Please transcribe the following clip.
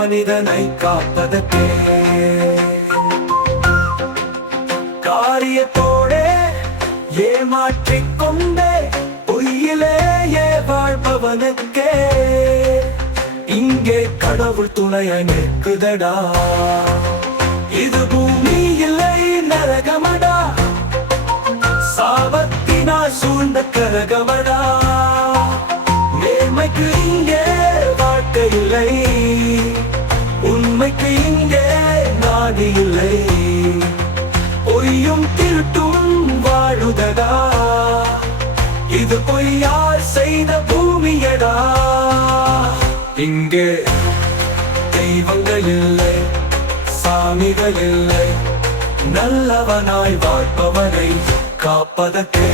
மனிதனை காப்பதற்கே. காரியத்தோடே ஏமாற்றிக் கொண்டே பொய்யிலேயே வாழ்பவனுக்கே இங்கே கடவுள் துணையை நிற்குதடா. இது பூமி இல்லை நரகமடா, சாபத்தினால் சூழ்ந்த கரகமடா. நேர்மைக்கு இங்கே வாழ்க்கை இல்லை, உண்மைக்கு இங்கே நாடு இல்லை. பொய்யும் திருட்டும் வாழுதடா, இது பொய்யால் செய்த பூமியடா. இங்கே தெய்வங்கள் இல்லை, சாமிகள் இல்லை, நல்லவனாய் வாழ்பவனை காப்பதற்கே.